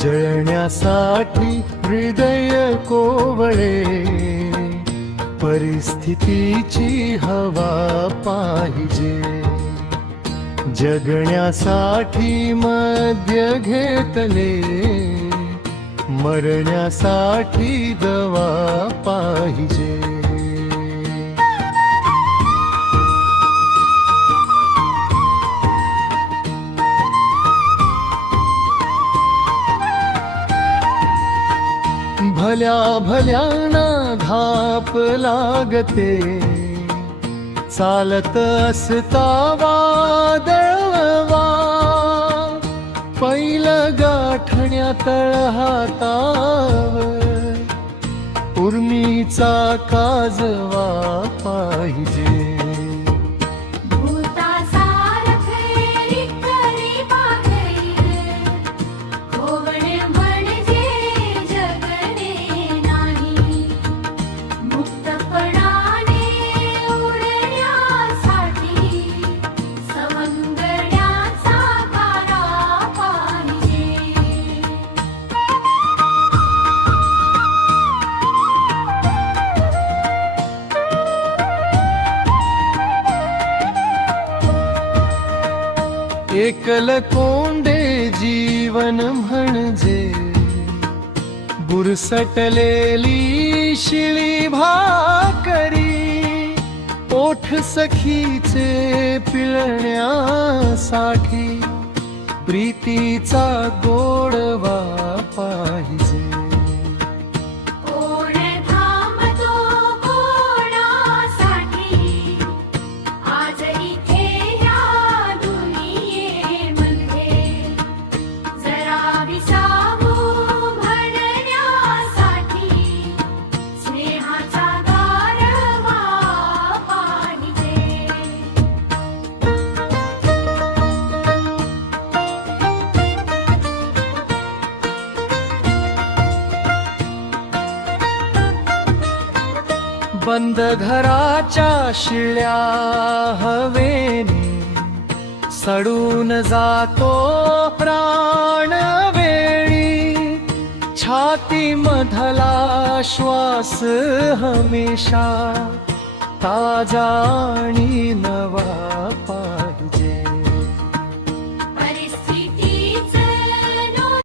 जळण्यासाठी हृदय कोवळे, परिस्थितीची हवा पाहिजे. जगण्यासाठी मद्य घेतले, मरण्यासाठी दवा पाहिजे. भल्या भल्याना धाप लागते, चालत असता वादळवा. पहिलं गाठण्या तळहातावर उर्मीचा काजवा पाहिजे. एकल कोंडे जीवन म्हणजे, बुरसटलेली शिळी भाकरी. ओठ सखीचे पिळण्यासाठी प्रीतीचा गोडवा पाहिजे. बंद घराच्या शिळ्या हवेने सडून जातो प्राणवेळी. छाती मधला श्वास हमेशा ताजा आणि नवा.